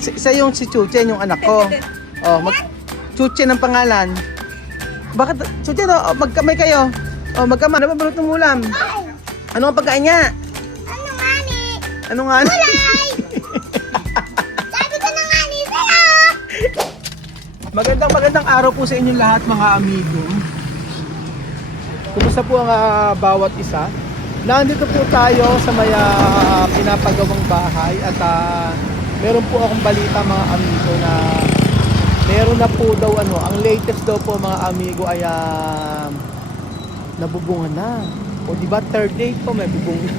Isa yung si Chuchen, yung anak ko. Oh, Chuchen ang pangalan. Bakit? Chuchen, oh, magkamay kayo. Oh, magkamay. Ano ba balot ng ulam? Ano ang pagkain niya? Ano nga ni? Ano nga? Kulay! Sabi ko na nga ni sa'yo! Magandang araw po sa inyong lahat, mga amigo. Kumusta po ang bawat isa? Nandito po tayo sa may pinapagawang bahay at meron po akong balita, mga amigo, na meron na po daw ang latest daw po, mga amigo, ay nabubungan na. O di ba third day po may bubong na.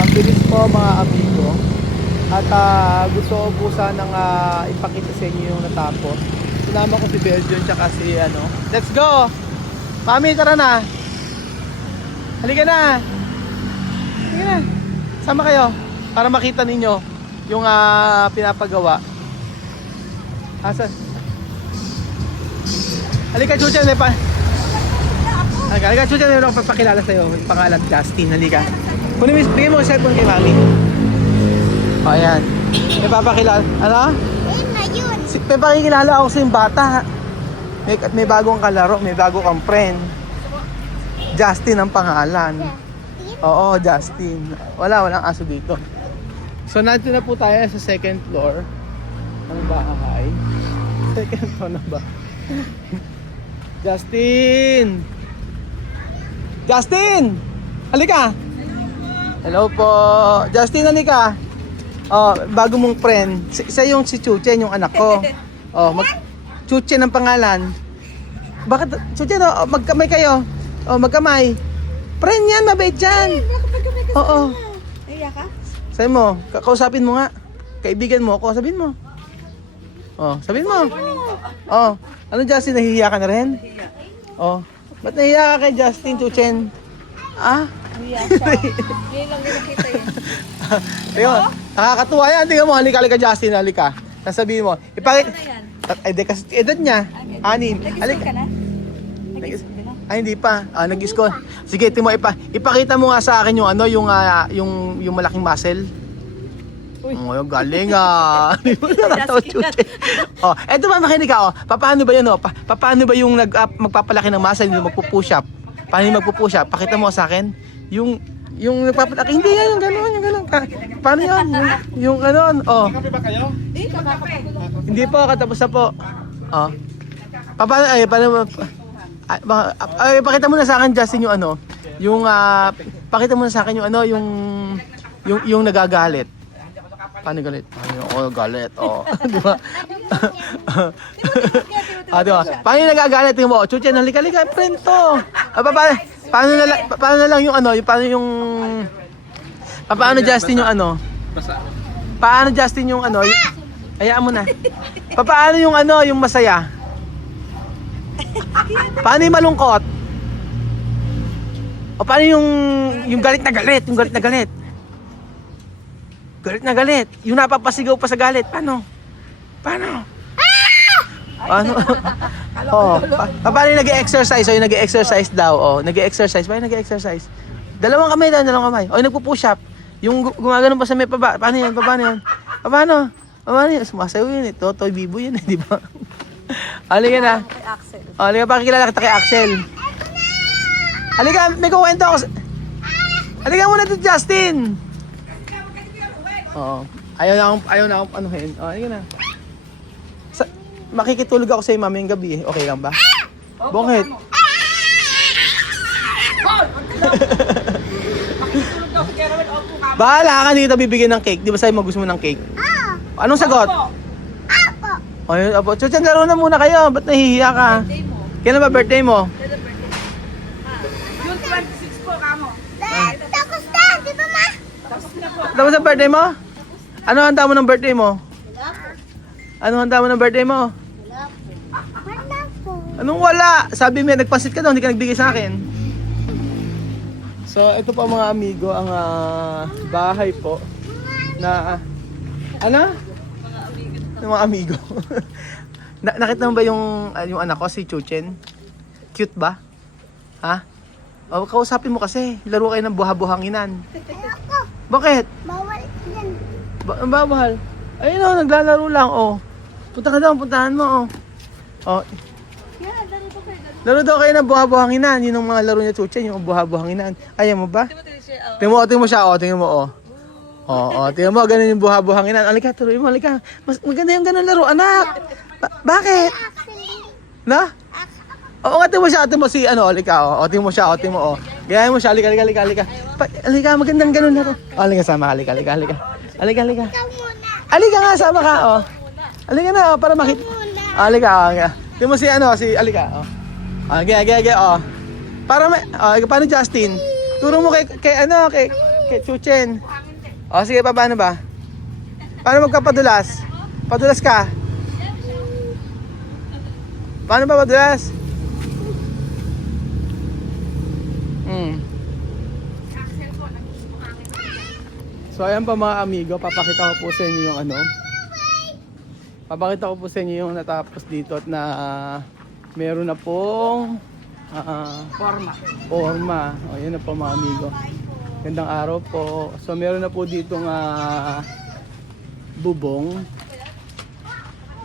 Ang bilis po, mga amigo. At gusto ko po sanang ipakita sa inyo yung natapos. Sinama ko si Belgium tsaka si Let's go! Mami, tara na! Halika na! Halika na! Sama kayo para makita ninyo yung pinapagawa. Asan? Halika, Chuchen, halika, Chuchen, meron akong papakilala sa'yo. Yung pangalan, Justin, halika. Bigyan mo ang cellphone kay Mami. O, ayan. May papakilala. Ano? Ayun na yun. May pakikilala ako sa yung bata. May bagong kalaro, may bago kang friend. Justin ang pangalan. Oo, Justin. Walang aso dito. So, nandito na po tayo sa second floor ng bahay. Second floor na ba? Justin! Justin! Halika! Hello po! Justin, halika! Oh, bago mong friend. Isa yung si Chuchen, yung anak ko. Oh, Chuchen ang pangalan. Bakit? Chuchen, oh, magkamay kayo. Oh, magkamay. Friend yan, mabait dyan. Oo. Naiya ka? Sabi mo, kausapin mo nga. Kaibigan mo ako, sabihin mo. Oh, sabihin mo. Oh, ano Justin, nahihiya ka na rin? Oh, ba't nahihiya ka kay Justin, Chuchen? Ah? Naiya siya. Ngayon lang nakita yun. Ayun, nakakatuwa yan. Tingnan mo, halika Justin, halika. Sasabihin mo, ay, di kasi edad niya. 6. Nag-school ka na? Ay, hindi pa. Nag-school. Sige, Timo, ipakita mo nga sa akin yung yung malaking muscle. Oh, yung galing Oh, eto ba, makinig ka, paano ba yun, paano ba yung magpapalaki ng muscle, yung magpo-push up? Paano yung magpo-push up? Pakita mo sa akin. Yung nagpapalaki, hindi yan, yung gano'n. Paano yan? Yung gano'n, oh. Kape ba kayo? Hindi po, katapos na po. Oh. Paano pakita mo na sa akin, Justin, pakita mo na sa akin yung nagagalit. Paano galit? Paano galit? Oh, di ba? Di ba? Paano yung nagagalit? Tingnan mo, Chuchen, halika, friend to. Paano na lang yung paano Justin yung paano Justin yung hayaan mo na. Paano yung yung masaya? Paano yung malungkot? O paano yung galit na galit? Yung galit na galit? Galit na galit. Yung napapasigaw pa sa galit. Paano? Paano? Oh, paano yung nag-exercise? O yung nag-exercise daw. Oh, nag-exercise. Paano nag-exercise? Dalawang kamay. O yung nagpo-push up. Yung gumagano pa sa may paba. Paano yan? Paano yan? Sumasayaw yun. Totoy Bibo yun, di ba? Halika na. Halika, pakikilala kita kay Axel. Halika, may kuwento ako. Halika muna dito, Justin. Oo. Ayaw na akong anuhin. Halika na. Makikitulog ako sa'yo mamayang gabi. Okay lang ba? Bakit? Bahala ka dito, bibigyan ng cake. Di ba sa'yo mo gusto mo ng cake? Anong sagot? Apo. Chuchen, laro na muna kayo. Ba't nahihiya ka? Kailan ba birthday mo? June 26 po, kamo. Tapos na, di ba ma? Tapos na po. Tapos ang birthday mo? Ano handa mo ng birthday mo? Ano handa mo ng birthday mo? Wala po. Anong wala? Sabi mo, nagpasit ka daw, hindi ka nagbigay sa akin. So, ito po mga amigo, ang bahay po na ng mga amigo. Nakita mo ba yung anak ko, si Chuchen? Cute ba? Ha? O, kausapin mo kasi. Laro kayo ng buha-buhanginan. Ayoko. Bakit? Bawal yan. Ang babahal. Ayun o, naglalaro lang oh. Punta ka daw, puntahan mo oh. Oh. Yan, dali po kayo. Laro daw kayo ng buha-buhanginan. Yun ang mga laro niya, Chuchen, yung buha-buhanginan. Ayaw mo ba? Tingnan mo siya, oh. Tingnan mo, oh. Oo, tingnan mo, ganun yung buha-buhanginan. Alika, tuloy mo, alika. Mas maganda yung ganun laro, anak. Bakit? Na? Oo, tingnan mo siya, tingnan mo si, ano, alika, oh. Tingnan mo siya, tingnan mo, oh. Gayahin mo siya, alika. Alika, magandang ganun laro. Alika, sama, alika. Alika. Ikaw muna. Alika nga, sama ka, oh. Alika na, oh, para makita. Alika, oh. Tingnan mo si, ano, alika, oh. Gaya, oh. Para may, paano Justin? Turo mo kay Chuchen. O, sige pa, paano ba? Paano magkapadulas? Padulas ka? Paano ba padulas? So, ayan pa mga amigo, papakita ko po sa inyo yung ano. Papakita ko po sa inyo yung natapos dito at na meron na pong forma. O, yun na po mga amigo. Gandang araw po. So meron na po ditong bubong.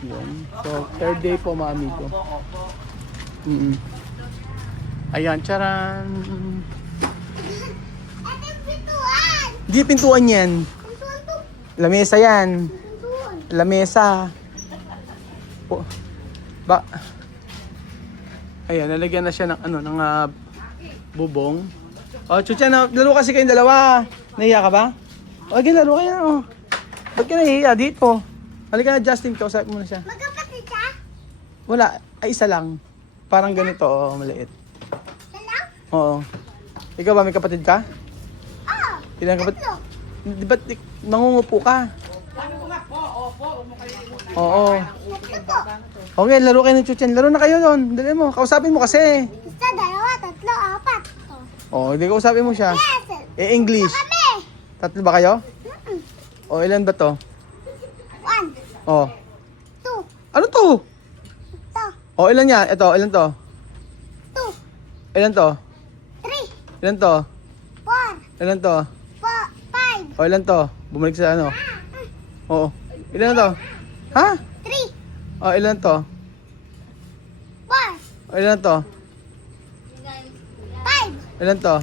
Yun. So third day po mga amigo. Ayan, charan. Ito yung pintuan. Di pintuan yan. Pintuan to. Lamesa yan. Pintuan. Lamesa. Po. Ayan, nalagyan na siya ng ano, ng bubong. Oh, Chucha, laro kasi kayong dalawa. Nahiya ka ba? O, laro kayo na, oh. Ba't ka nahiya dito? Halika na, Justin, kausap mo na siya. Magkapatid ka? Wala, ay isa lang. Parang ganito, oh, maliit. Dalaw? Oo. Ikaw ba, may kapatid ka? Oo. Ilan kapatid? Tatlo. Di ba't mangungupo ka? Oo. Tatlo po. Okay, laro kayo ng Chuchen. Laro na kayo doon. Dali mo, kausapin mo kasi. Isa, dalawa, tatlo, apat. Oh, hindi kausapin mo siya. Yes. English. Kami. Tatlo ba kayo? O, ilan ba to? 1, Oh. 2, Ano to? to, O, ilan yan? Ito, ilan to? 2, Ilan to? 3, Ilan to? 4, Ilan to? 5, O, ilan to? Bumalik sa ano? Oo. Ilan to? Ha? 3, O, ilan to? 4, O, ilan to? 5, Ilan to?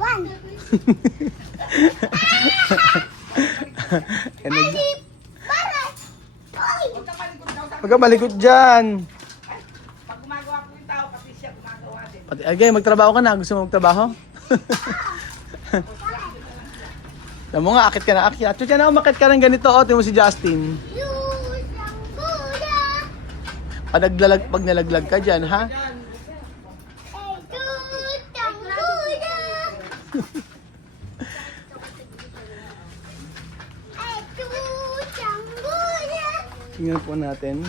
1. Para. Oy. Huwag ka malikot dyan. Pag gumagawa po yung tao, pati siya gumagawa din. Agay, magtrabaho ka na. Gusto mo magtrabaho? Alam mo nga, akit ka na akit. At na umakit ka rin ganito. O, tingnan mo si Justin. Lusang kuya. Pag nalaglag ka dyan, ha? Lusang kuya. Lusang kuya. Tingnan po natin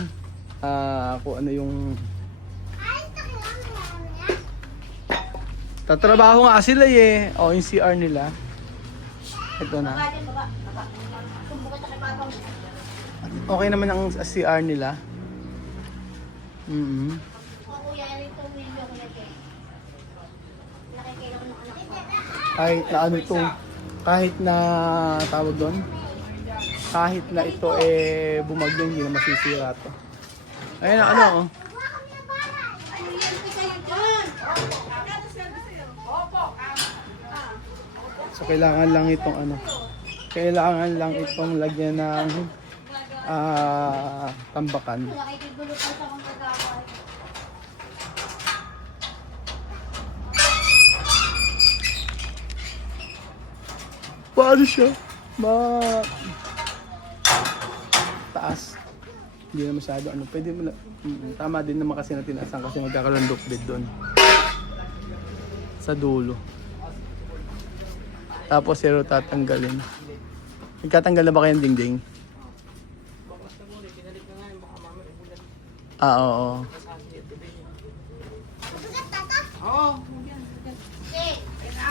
kung ano yung Ay, ito kailangan niya. tatrabaho nga sila eh. O, yung CR nila. Ito na. Okay naman ang CR nila. Kahit na ano to, kahit na tawag doon, kahit na ito eh bumagyo, hindi na masisira to. Ayun na, ano oh. So kailangan lang itong ano, kailangan lang itong lagyan ng tambakan. Paano siya? Taas. Hindi na masyado ano. Pwede mo lang. Tama din naman kasi na tinasan kasi magkakaroon ng lock bed doon. Sa dulo. Tapos zero tatanggalin. Nagkatanggal na ba kayong dingding? Oo.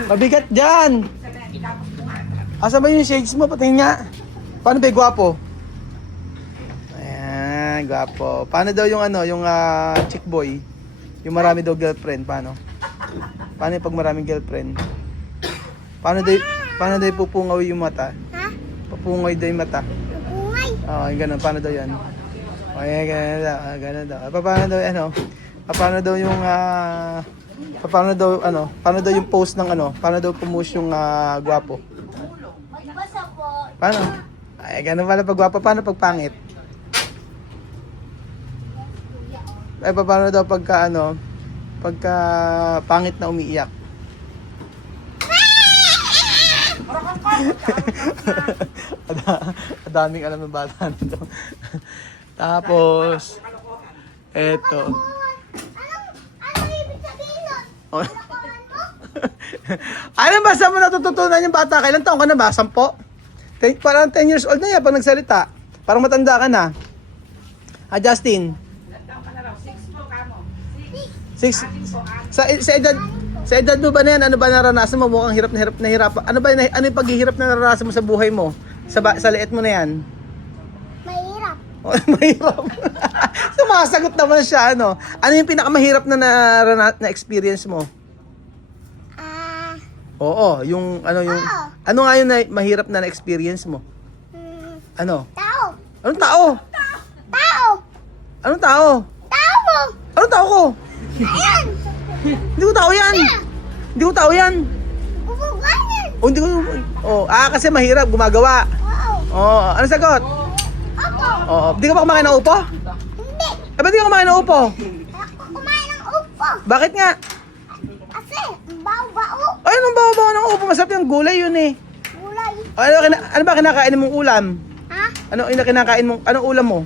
Mabigat dyan! Asa ba yung shades mo? Patingin nga. Paano ba yung gwapo? Ayan, gwapo. Paano daw yung ano, yung chick boy? Yung marami daw girlfriend, paano? Paano yung pag maraming girlfriend? Paano daw pupungaw yung mata? Ha? Napupungay daw yung mata. Ungay. Oo, yung ganun. Paano daw yan? Okay, ganun daw. Ganun daw. Paano daw, ano? Paano daw yung, paano daw yung post ng ano? Paano daw pumush yung gwapo? Magbasa po. Paano? Ay, ganun pala pag gwapo. Paano pag pangit? Ay, paano daw pagka, pagka pangit na umiiyak? Daming alam ng bata nito. Tapos, eto. Ano ibig sabihin nun? Oh. Kalokohan mo? Ano ba sa mo natututunan yung bata? Kailan taon ka na ba? 10? Parang 10 years old na yan pag nagsalita. Parang matanda ka na. Justin? 6. Sa edad mo ba na yan? Ano ba naranasan mo? Mukhang hirap na hirap. Ano yung paghihirap na naranasan mo sa buhay mo? Sa liit mo na yan? Mahirap. Oh, mahirap. Sumasagot naman siya, ano? Ano yung pinakamahirap na experience mo? Oo, yung ano nga yung mahirap na experience mo? Ano? Tao. Anong tao? Tao. Anong tao? Tao mo. Anong tao ko? Ayan. Hindi ko tao yan. Hindi ko tao yan. Guguganin. Oh, hindi ko. Kasi mahirap gumagawa. Oo. Ano sagot? Opo. Di ka ba kumain ng upo? Hindi. Ba't di ka kumain ng upo? Ako kumain ng upo. Bakit nga? Kasi, ang bao-bao. Ay, anong bawa ng upo? Masarap yung gulay yun eh. Gulay. Ano ba kinakain mong ulam? Ha? Ano yung kinakain mong, anong ulam mo?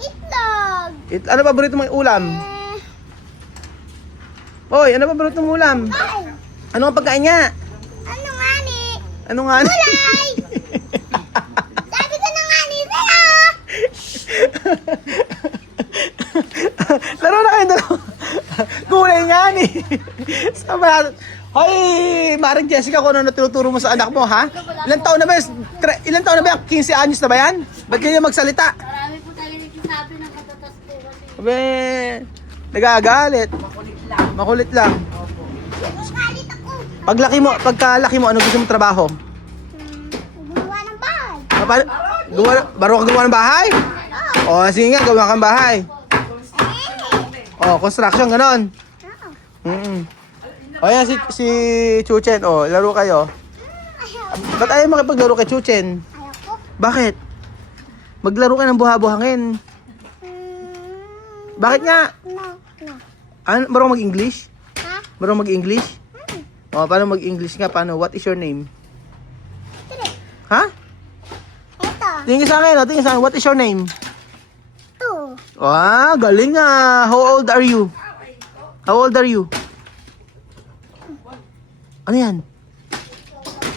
Itlog. Ano paborito mong ulam? Hoy, ano paborito mong ulam? Ay. Ano ang pagkain niya? Ano nga ni? Ano nga? Gulay. Sabi ko na nga ni sa'yo. Laro na kayo dalawa. Gulay nga ni. Sama. Hoy, Maring Jessica, kung ano na tinuturo mo sa anak mo, ha? Ilan taon na ba? 15 anyos na ba yan? Ba't kayo magsalita? Marami po tayo nagsasabi ng katatas po kasi. Abe, nagagalit. Makulit lang. Nagalit ako. Pagkalaki mo, ano gusto mong trabaho? Gumawa ng bahay. Baro ka gumawa ng bahay? Sige nga, gawa kang bahay. Construction, ganon. Yan si Chuchen, laro kayo. Ba't ayaw makipaglaro kay Chuchen? Ayoko. Bakit? Maglaro ka ng buha-buhangin. Bakit nga? No. Marunong mag-English? Ha? Marunong mag-English? Paano mag-English nga? Paano? What is your name? Sige. Ha? Ito. Tingin sa akin, tingin sa akin. What is your name? 2. Galing nga. How old are you? How old are you? Ano yan?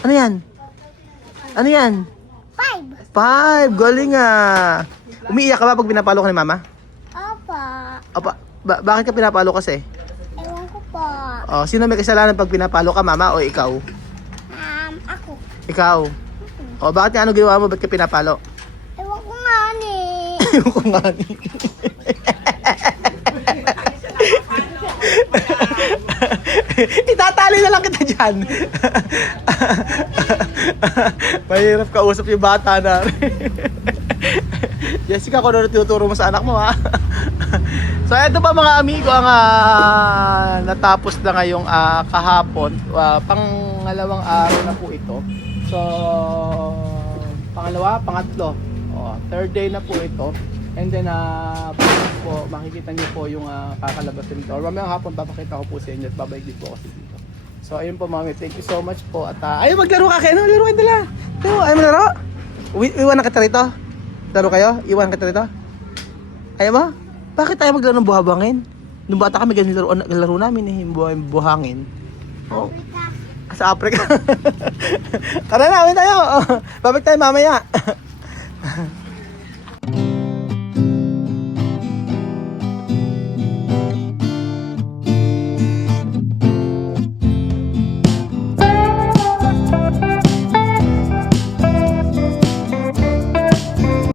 Ano yan? Ano yan? 5. 5. Galing nga. Umiiyak ka ba pag pinapalo ka ni mama? Opo. Bakit ka pinapalo kasi? Ewan ko po. Sino may kasalanan pag pinapalo ka, mama o ikaw? Ako. Ikaw. Bakit nga ano ginawa mo? Ba't ka pinapalo? Ewan ko nga ni. Ewan ko nga ni. Itatali na lang kita dyan. Mahirap kausap yung bata na. Jessica, kung ano tinuturo mo sa anak mo, ha? So, eto pa mga amigo ang natapos na ngayong kahapon. Pangalawang araw na po ito. So, pangatlo. Third day na po ito. And then, po, makikita niyo po yung kakalabasin ito. Mamayang hapon, papakita ko po sa inyo at babalik din po kasi dito. So, ayun po mami. Thank you so much po. At ayaw maglaro ka kayo. Laro kayo dala. Ayaw maglaro? Iwan na kita rito? Laro kayo? Iwan kita rito? Ayaw mo? Bakit tayo maglaro ng buhabangin? Nung bata kami, ganyan laro namin eh. Yung buhangin. Sa Africa. Tara na, tayo. Babalik tayo mamaya.